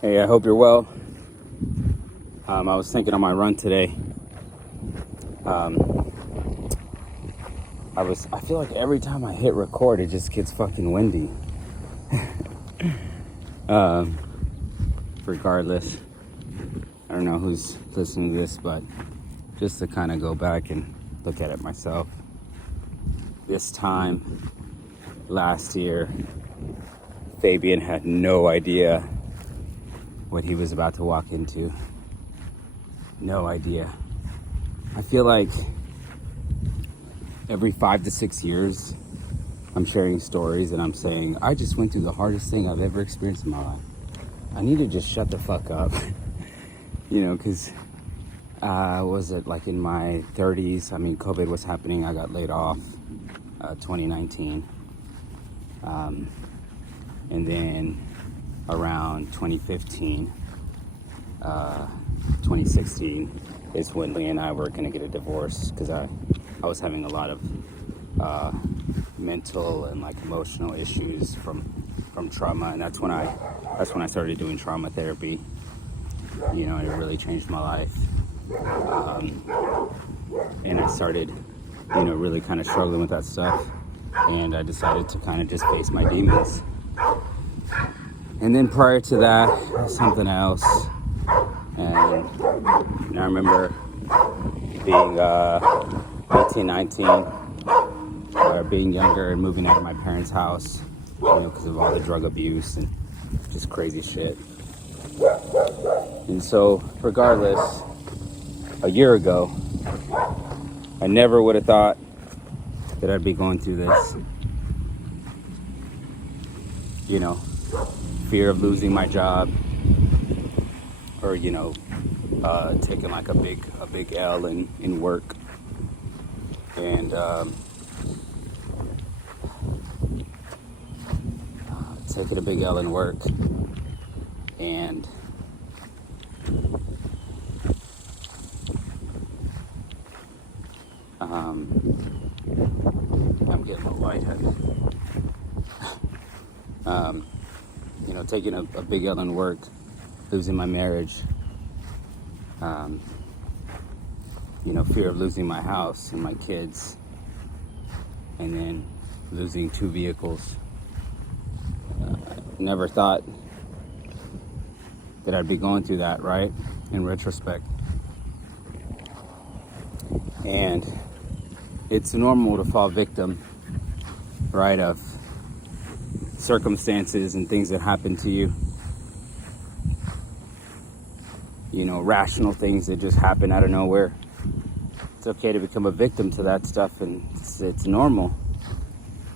Hey, I hope you're well. I was thinking on my run today. I feel like every time I hit record, it just gets fucking windy. Regardless, I don't know who's listening to this, but just to kind of go back and look at it myself. This time last year, Fabian had no idea what he was about to walk into. No idea. I feel like every 5 to 6 years, I'm sharing stories and I'm saying, I just went through the hardest thing I've ever experienced in my life. I need to just shut the fuck up. Because was it like in my 30s? I mean, COVID was happening. I got laid off 2019. And then around 2015, 2016 is when Lee and I were going to get a divorce because I was having a lot of mental and like emotional issues from trauma, and that's when I started doing trauma therapy. It really changed my life, and I started really kind of struggling with that stuff, and I decided to kind of just face my demons. And then prior to that, something else. And I remember being 18, 19, or being younger and moving out of my parents' house, because of all the drug abuse and just crazy shit. And so, regardless, a year ago, I never would have thought that I'd be going through this. Fear of losing my job, or taking like a big L in work, and taking a big L in work, and I'm getting a little lightheaded. Taking a big L in work, losing my marriage, fear of losing my house and my kids, and then losing 2 vehicles. Never thought that I'd be going through that, right? In retrospect. And it's normal to fall victim, right, of circumstances and things that happen to you. Rational things that just happen out of nowhere. It's okay to become a victim to that stuff, and it's normal.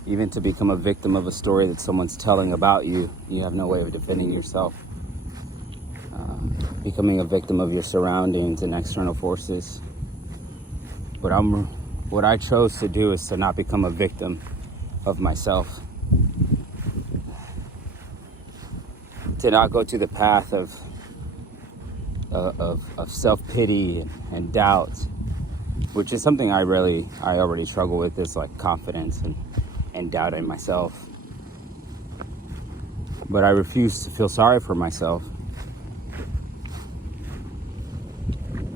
Even to become a victim of a story that someone's telling about you. You have no way of defending yourself. Becoming a victim of your surroundings and external forces. But what I chose to do is to not become a victim of myself. To not go to the path of self-pity and doubt, which is something I already struggle with, is like confidence and doubt in myself. But I refuse to feel sorry for myself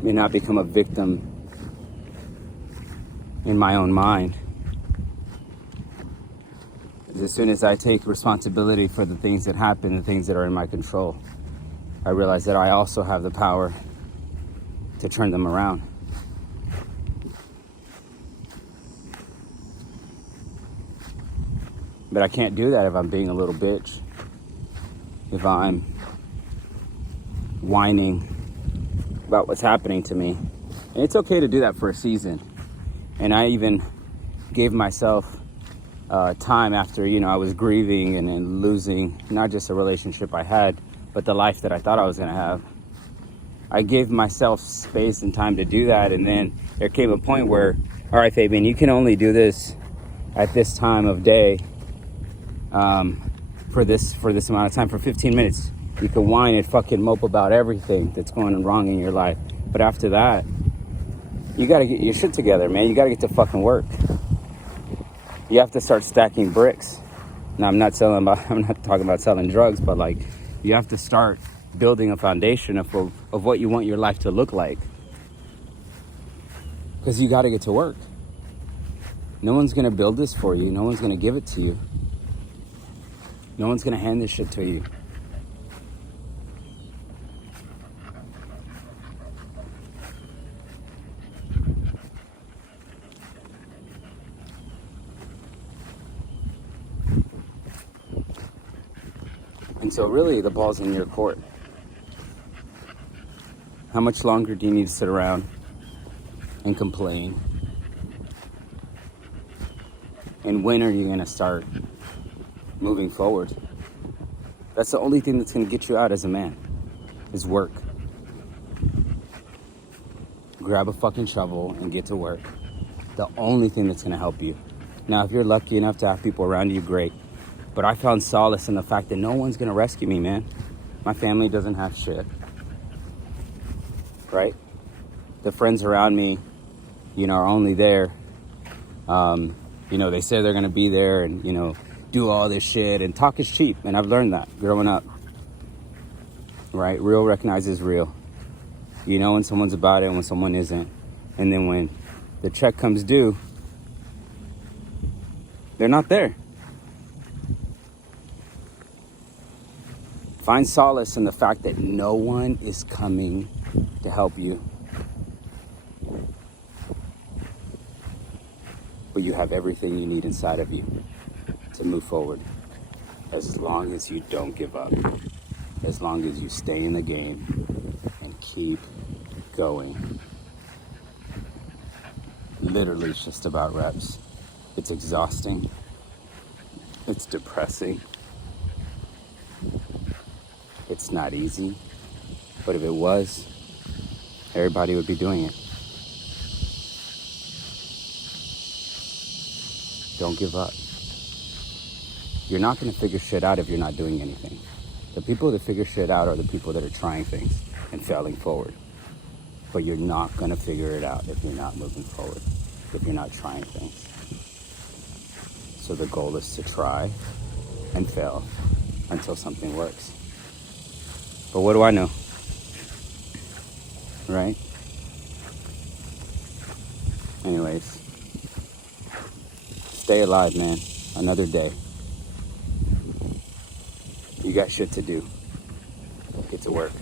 and not become a victim in my own mind. As soon as I take responsibility for the things that happen, the things that are in my control, I realize that I also have the power to turn them around. But I can't do that if I'm being a little bitch, if I'm whining about what's happening to me. And it's okay to do that for a season. And I even gave myself time after, I was grieving and losing not just a relationship I had, but the life that I thought I was going to have. I gave myself space and time to do that. And then there came a point where, all right, Fabian, you can only do this at this time of day, for this amount of time, for 15 minutes. You can whine and fucking mope about everything that's going wrong in your life. But after that, you got to get your shit together, man. You got to get to fucking work. You have to start stacking bricks. Now, I'm not talking about selling drugs, but like, you have to start building a foundation of what you want your life to look like. Because you got to get to work. No one's going to build this for you. No one's going to give it to you. No one's going to hand this shit to you. And so really the ball's in your court. How much longer do you need to sit around and complain? And when are you going to start moving forward? That's the only thing that's going to get you out as a man, is work. Grab a fucking shovel and get to work. The only thing that's going to help you. Now, if you're lucky enough to have people around you, great. But I found solace in the fact that no one's going to rescue me, man. My family doesn't have shit. Right? The friends around me, are only there. They say they're going to be there and, do all this shit. And talk is cheap. And I've learned that growing up. Right? Real recognizes real. You know when someone's about it and when someone isn't. And then when the check comes due, they're not there. Find solace in the fact that no one is coming to help you. But you have everything you need inside of you to move forward. As long as you don't give up. As long as you stay in the game and keep going. Literally, it's just about reps. It's exhausting. It's depressing. It's not easy, but if it was, everybody would be doing it. Don't give up. You're not going to figure shit out if you're not doing anything. The people that figure shit out are the people that are trying things and failing forward. But you're not going to figure it out if you're not moving forward, if you're not trying things. So the goal is to try and fail until something works. But what do I know? Right? Anyways, stay alive, man. Another day. You got shit to do. Get to work.